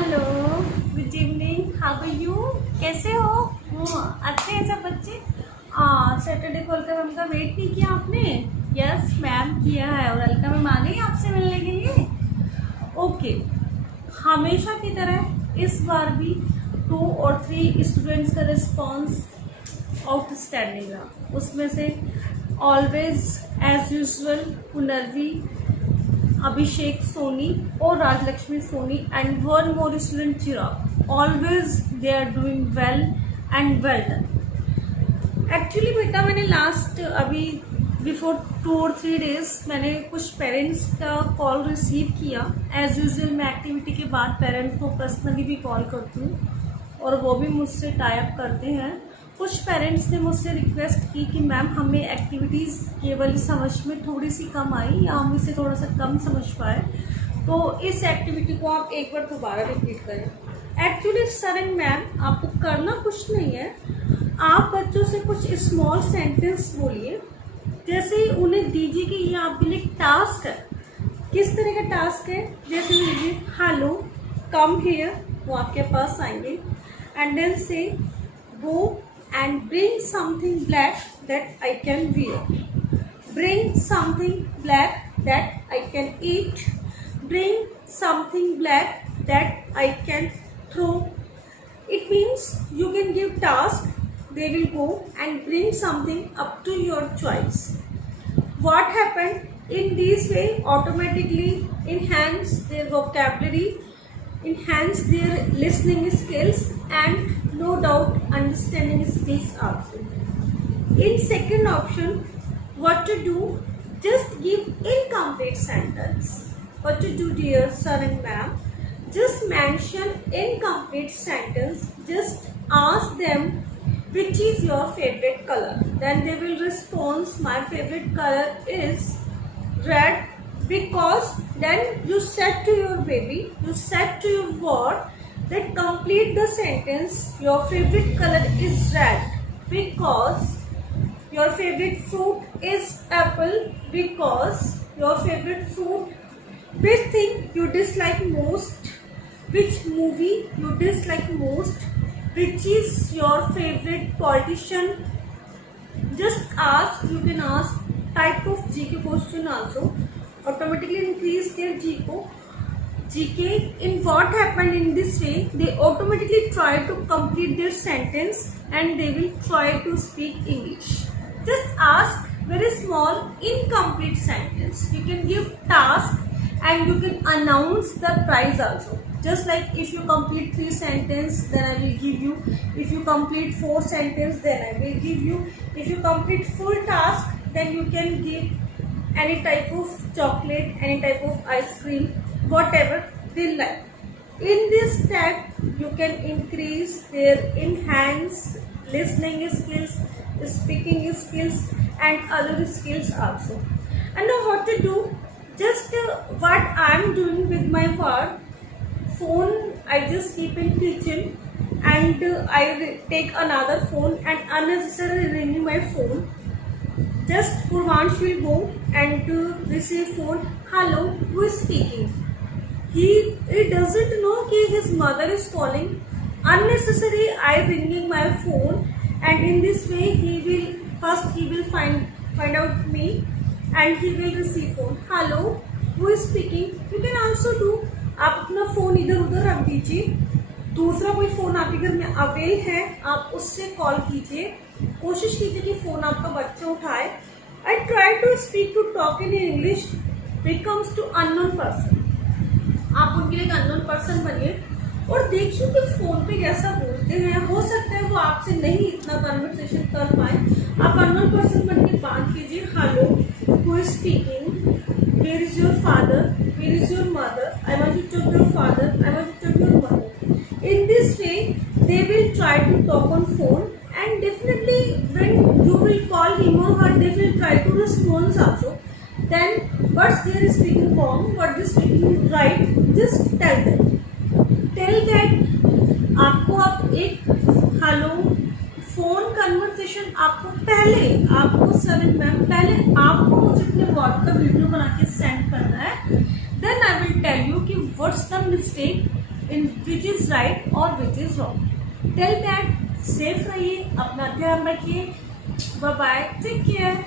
Hello, good evening, how are you? कैसे हो? अच्छे हैं सब बच्चे। सैटरडे को अलका मैम का वेट नहीं किया आपने? यस मैम किया है, और अलका मैम आ गई आपसे मिलने के लिए। ओके, हमेशा की तरह इस बार भी 2 और 3 स्टूडेंट्स का रिस्पॉन्स आउटस्टैंडिंग रहा। उसमें से always as usual Punarvi, Abhishek Soni और Rajlakshmi Soni and one more student Chirag. Always they are doing well and well done. Actually बेटा मैंने लास्ट अभी बिफोर 2 और 3 डेज मैंने कुछ पेरेंट्स का कॉल रिसीव किया। एज यूजल मैं एक्टिविटी के बाद पेरेंट्स को पर्सनली भी कॉल करती हूँ और वो भी मुझसे टाई अप करते हैं। कुछ पेरेंट्स ने मुझसे रिक्वेस्ट की कि मैम हमें एक्टिविटीज़ केवल समझ में थोड़ी सी कम आई या हम इसे थोड़ा सा कम समझ पाए, तो इस एक्टिविटी को आप एक बार दोबारा रिपीट करें। एक्चुअली सर एंड मैम आपको करना कुछ नहीं है, आप बच्चों से कुछ स्मॉल सेंटेंस बोलिए। जैसे ही उन्हें दीजिए कि ये आपके लिए टास्क है। किस तरह का टास्क है? जैसे लीजिए हेलो कम हियर, वो आपके पास आएंगे एंड देन से गो and bring something black that I can wear. Bring something black that I can eat. Bring something black that I can throw. It means you can give task, they will go and bring something up to your choice. What happened? In this way automatically enhance their vocabulary, enhance their listening skills and no doubt understanding skills also. In second option, what to do? Just give incomplete sentence. What to do, dear sir and ma'am? Just mention incomplete sentence. Just ask them which is your favorite color. Then they will respond, my favorite color is red. Because then you said to your baby, you said to your word that complete the sentence, your favorite color is red because your favorite fruit is apple, because your favorite fruit, which thing you dislike most, which movie you dislike most, which is your favorite politician. Just ask, you can ask type of GK question also, automatically increase their GK. In what happened in this way, they automatically try to complete their sentence and they will try to speak English. Just ask very small incomplete sentence. You can give task and you can announce the prize also. Just like if you complete 3 sentences, then I will give you. If you complete 4 sentences, then I will give you. If you complete full task, then you can give any type of chocolate, any type of ice cream, whatever they like. In this step, you can increase their enhance listening skills, speaking skills, and other skills also. And now what to do? Just what I am doing with my word phone, I just keep in kitchen and I take another phone and unnecessarily ringing my phone. Just Purvansh will go and receive phone. Hello, who is speaking? He doesn't know कि his mother is calling. Unnecessary I ringing my phone, and in this way he will find out me and he will receive phone. Hello, who is speaking? You can also do. आप अपना phone इधर उधर रख दीजिए, दूसरा कोई phone आपके घर में अवेल है, आप उससे कॉल कीजिए। कोशिश कीजिए कि फोन आपका बच्चा उठाए। I try to speak to talk in English becomes to unknown person. आप उनके लिए एक अननोन पर्सन बनिए और देखिए कि फोन पे कैसा बोलते हैं। हो सकता है वो आपसे नहीं इतना कन्वर्सेशन कर पाए, आप अननोन पर्सन बन के बात कीजिए। Hello, who is speaking? Where is your father? Where is your mother? I want to talk your father, I want to talk your mother. In this way they will try to talk on phone and definitely when you will call him or her, they will try to respond also. Then what's they are speaking wrong, what they speaking right, just tell them. Tell that आपको अब एक hello phone conversation आपको sir and ma'am पहले आपको मुझे अपने word का video बना के सेंड करना है। Then I will tell you कि what's the mistake in which is right और which is wrong. Till that safe रहिए, अपना ध्यान रखिए, बाय बाय, टेक केयर।